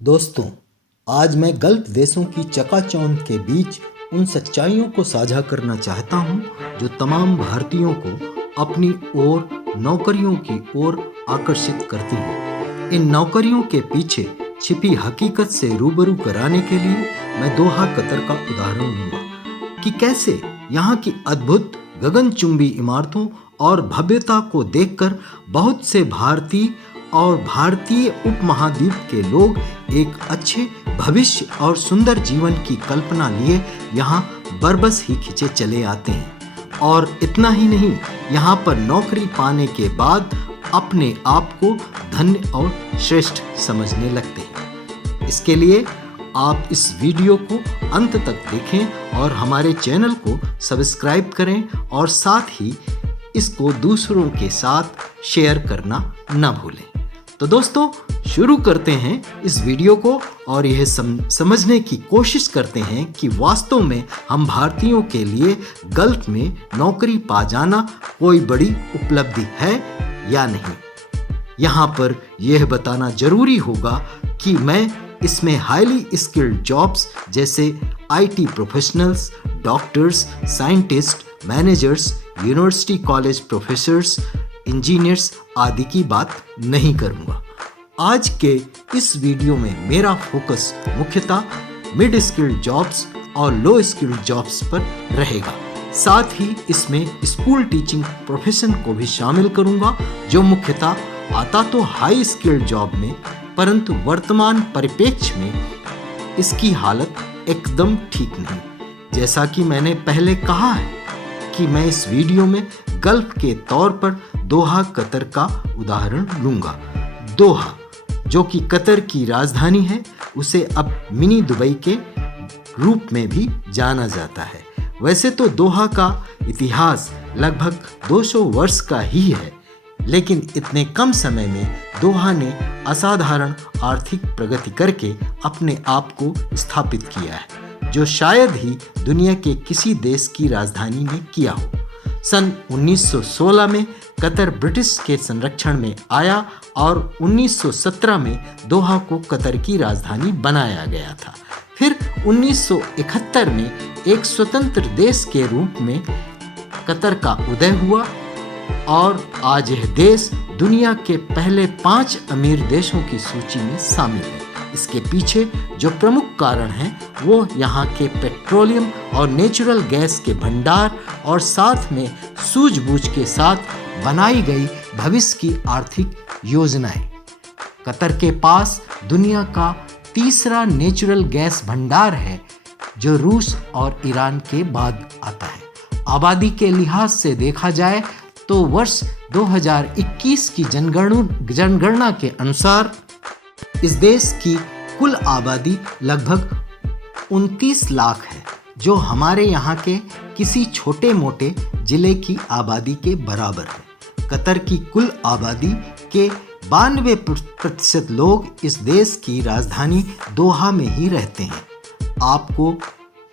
दोस्तों, आज मैं गल्फ देशों की चकाचौंध के बीच उन सच्चाइयों को साझा करना चाहता हूं जो तमाम भारतीयों को अपनी ओर नौकरियों की ओर आकर्षित करती हैं। इन नौकरियों के पीछे छिपी हकीकत से रूबरू कराने के लिए मैं दोहा कतर का उदाहरण लूंगा कि कैसे यहाँ की अद्भुत गगनचुंबी इमारतों और भव्यता को देखकर बहुत से भारतीय उपमहाद्वीप के लोग एक अच्छे भविष्य और सुंदर जीवन की कल्पना लिए यहाँ बरबस ही खिंचे चले आते हैं। और इतना ही नहीं, यहाँ पर नौकरी पाने के बाद अपने आप को धन्य और श्रेष्ठ समझने लगते हैं। इसके लिए आप इस वीडियो को अंत तक देखें और हमारे चैनल को सब्सक्राइब करें और साथ ही इसको दूसरों के साथ शेयर करना न भूलें। तो दोस्तों, शुरू करते हैं इस वीडियो को और यह समझने की कोशिश करते हैं कि वास्तव में हम भारतीयों के लिए गल्फ में नौकरी पा जाना कोई बड़ी उपलब्धि है या नहीं। यहाँ पर यह बताना जरूरी होगा कि मैं इसमें हाईली स्किल्ड जॉब्स जैसे IT professionals, doctors, scientist, managers, university college professors, engineers आदि की बात नहीं करूंगा। आज के इस वीडियो में मेरा फोकस मुख्यतः मिड स्किल्ड जॉब्स और लो स्किल्ड जॉब्स पर रहेगा। साथ ही इसमें स्कूल टीचिंग प्रोफेशन को भी शामिल करूंगा, जो मुख्यतः आता तो हाई स्किल्ड जॉब में, परंतु वर्तमान परिप्रेक्ष्य में इसकी हालत एकदम ठीक नहीं। जैसा कि मैंने पहले कहा है कि मैं इस वीडियो में गल्फ के तौर पर दोहा कतर का उदाहरण लूंगा। दोहा, जो कि कतर की राजधानी है, उसे अब मिनी दुबई के रूप में भी जाना जाता है। वैसे तो दोहा का इतिहास लगभग 200 वर्ष का ही है, लेकिन इतने कम समय में दोहा ने असाधारण आर्थिक प्रगति करके अपने आप को स्थापित किया है, जो शायद ही दुनिया के किसी देश की राजधानी ने किया हो। सन 1916 में कतर ब्रिटिश के संरक्षण में आया और 1917 में दोहा को कतर की राजधानी बनाया गया था। फिर 1971 में एक स्वतंत्र देश के रूप में कतर का उदय हुआ और आज यह देश दुनिया के पहले 5 अमीर देशों की सूची में शामिल है। इसके पीछे जो प्रमुख कारण है वो यहाँ के पेट्रोलियम और नेचुरल गैस के भंडार और साथ में सूझबूझ के साथ बनाई गई भविष्य की आर्थिक योजनाएं। कतर के पास दुनिया का तीसरा नेचुरल गैस भंडार है, जो रूस और ईरान के बाद आता है। आबादी के लिहाज से देखा जाए तो वर्ष 2021 की जनगणना के अनुसार इस देश की कुल आबादी लगभग 29 लाख है, जो हमारे यहाँ के किसी छोटे मोटे जिले की आबादी के बराबर है। कतर की कुल आबादी के 92% लोग इस देश की राजधानी दोहा में ही रहते हैं। आपको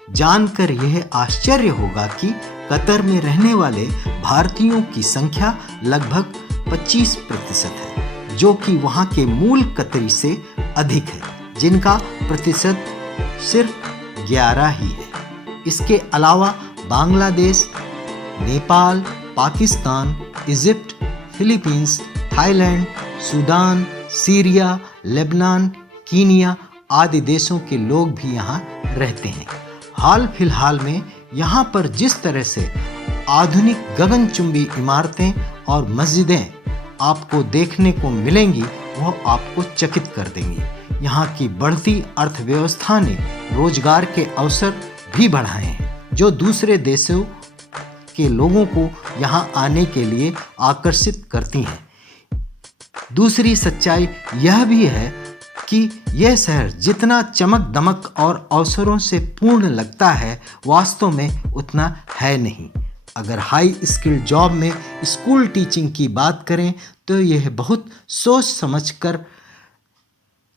जानकर यह आश्चर्य होगा कि कतर में रहने वाले भारतीयों की संख्या लगभग 25% है, जो कि वहाँ के मूल कतरी से अधिक है, जिनका प्रतिशत सिर्फ 11 ही है। इसके अलावा Bangladesh, Nepal, Pakistan, Egypt, Philippines, Thailand, Sudan, Syria, Lebanon, Kenya आदि देशों के लोग भी यहाँ रहते हैं। हाल फिलहाल में यहाँ पर जिस तरह से आधुनिक गगनचुंबी इमारतें और मस्जिदें आपको देखने को मिलेंगी, वह आपको चकित कर देंगी। यहाँ की बढ़ती अर्थव्यवस्था ने रोजगार के अवसर भी बढ़ाए हैं, जो दूसरे देशों के लोगों को यहाँ आने के लिए आकर्षित करती हैं। दूसरी सच्चाई यह भी है कि यह शहर जितना चमक दमक और अवसरों से पूर्ण लगता है, वास्तव में उतना है नहीं। अगर हाई स्किल जॉब में स्कूल टीचिंग की बात करें तो यह बहुत सोच समझकर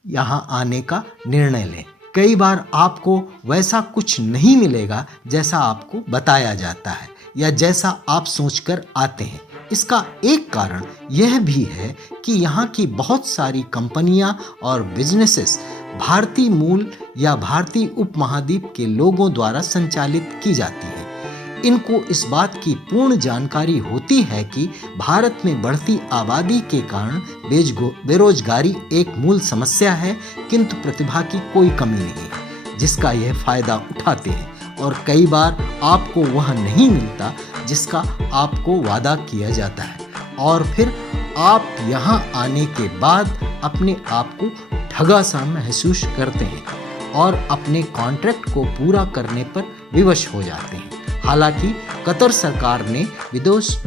यहाँ आने का निर्णय लें। कई बार आपको वैसा कुछ नहीं मिलेगा जैसा आपको बताया जाता है या जैसा आप सोचकर आते हैं। इसका एक कारण यह भी है कि यहाँ की बहुत सारी कंपनियाँ और बिजनेसेस भारतीय मूल या भारतीय उपमहाद्वीप के लोगों द्वारा संचालित की जाती है। इनको इस बात की पूर्ण जानकारी होती है कि भारत में बढ़ती आबादी के कारण बेरोजगारी एक मूल समस्या है, किंतु प्रतिभा की कोई कमी नहीं है जिसका यह फायदा उठाते हैं, और कई बार आपको वह नहीं मिलता जिसका आपको वादा किया जाता है, और फिर आप यहाँ आने के बाद अपने आप को ठगा सा महसूस करते हैं और अपने कॉन्ट्रैक्ट को पूरा करने पर विवश हो जाते हैं। हालांकि कतर सरकार ने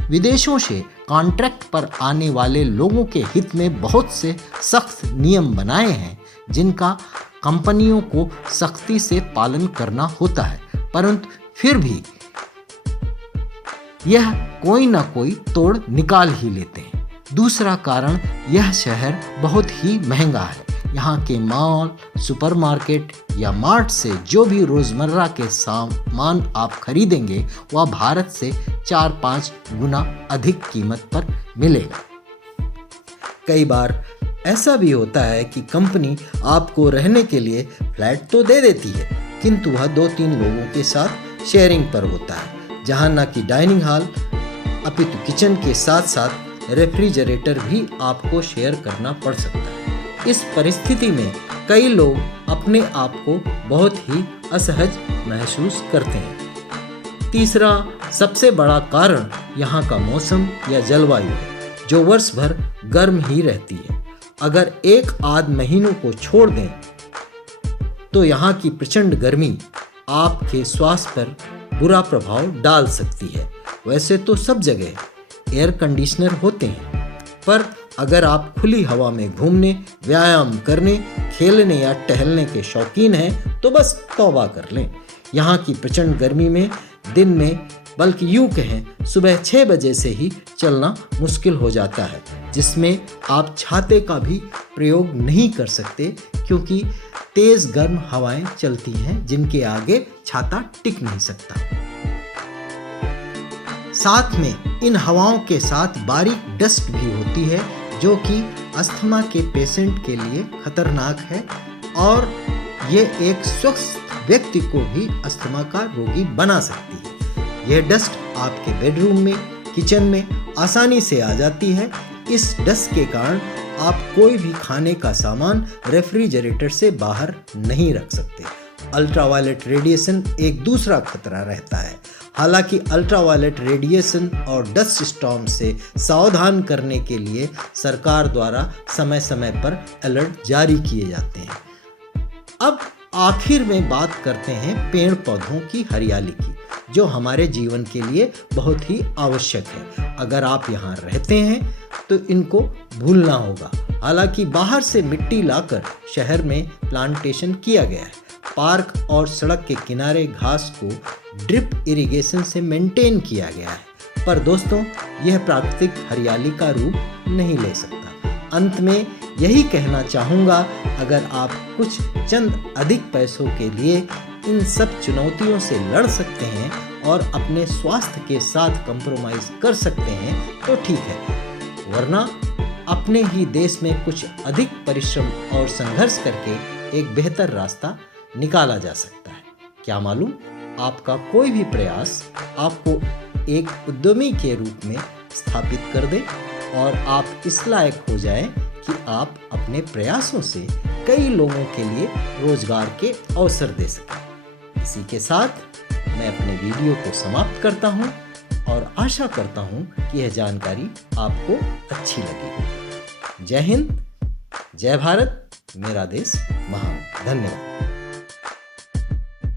विदेशों से कॉन्ट्रैक्ट पर आने वाले लोगों के हित में बहुत से सख्त नियम बनाए हैं जिनका कंपनियों को सख्ती से पालन करना होता है, परंतु फिर भी यह कोई ना कोई तोड़ निकाल ही लेते हैं। दूसरा कारण, यह शहर बहुत ही महंगा है। यहाँ के मॉल, सुपरमार्केट या मार्ट से जो भी रोज़मर्रा के सामान आप खरीदेंगे वह भारत से 4-5 गुना अधिक कीमत पर मिलेगा। कई बार ऐसा भी होता है कि कंपनी आपको रहने के लिए फ्लैट तो दे देती है, किंतु वह 2-3 लोगों के साथ शेयरिंग पर होता है, जहाँ न कि डाइनिंग हॉल अपितु किचन के साथ साथ रेफ्रिजरेटर भी आपको शेयर करना पड़ सकता है। इस परिस्थिति में कई लोग अपने आप को बहुत ही असहज महसूस करते हैं। तीसरा सबसे बड़ा कारण यहाँ का मौसम या जलवायु है, जो वर्ष भर गर्म ही रहती है। अगर एक आध महीनों को छोड़ दें तो यहाँ की प्रचंड गर्मी आपके स्वास्थ्य पर बुरा प्रभाव डाल सकती है। वैसे तो सब जगह एयर कंडीशनर होते हैं, पर अगर आप खुली हवा में घूमने, व्यायाम करने, खेलने या टहलने के शौकीन हैं तो बस तौबा कर लें। यहाँ की प्रचंड गर्मी में दिन में, बल्कि यूँ कहें सुबह 6 बजे से ही चलना मुश्किल हो जाता है, जिसमें आप छाते का भी प्रयोग नहीं कर सकते, क्योंकि तेज़ गर्म हवाएं चलती हैं जिनके आगे छाता टिक नहीं सकता। साथ में इन हवाओं के साथ बारीक डस्ट भी होती है, जो कि अस्थमा के पेशेंट के लिए खतरनाक है, और ये एक स्वस्थ व्यक्ति को भी अस्थमा का रोगी बना सकती है। यह डस्ट आपके बेडरूम में, किचन में आसानी से आ जाती है। इस डस्ट के कारण आप कोई भी खाने का सामान रेफ्रिजरेटर से बाहर नहीं रख सकते। अल्ट्रावायलेट रेडिएशन एक दूसरा खतरा रहता है। हालांकि अल्ट्रावायलेट रेडिएशन और डस्ट स्टॉर्म से सावधान करने के लिए सरकार द्वारा समय समय पर अलर्ट जारी किए जाते हैं। अब आखिर में बात करते हैं पेड़ पौधों की हरियाली की, जो हमारे जीवन के लिए बहुत ही आवश्यक है। अगर आप यहाँ रहते हैं तो इनको भूलना होगा। हालांकि बाहर से मिट्टी लाकर शहर में प्लांटेशन किया गया है। पार्क और सड़क के किनारे घास को ड्रिप इरिगेशन से मेंटेन किया गया है, पर दोस्तों यह प्राकृतिक हरियाली का रूप नहीं ले सकता। अंत में यही कहना चाहूँगा, अगर आप कुछ चंद अधिक पैसों के लिए इन सब चुनौतियों से लड़ सकते हैं और अपने स्वास्थ्य के साथ कंप्रोमाइज कर सकते हैं तो ठीक है, वरना अपने ही देश में कुछ अधिक परिश्रम और संघर्ष करके एक बेहतर रास्ता निकाला जा सकता है। क्या मालूम, आपका कोई भी प्रयास आपको एक उद्यमी के रूप में स्थापित कर दे और आप इस लायक हो जाएं कि आप अपने प्रयासों से कई लोगों के लिए रोजगार के अवसर दे सकें। इसी के साथ मैं अपने वीडियो को समाप्त करता हूं और आशा करता हूं कि यह जानकारी आपको अच्छी लगी। जय हिंद, जय भारत, मेरा देश महान। धन्यवाद।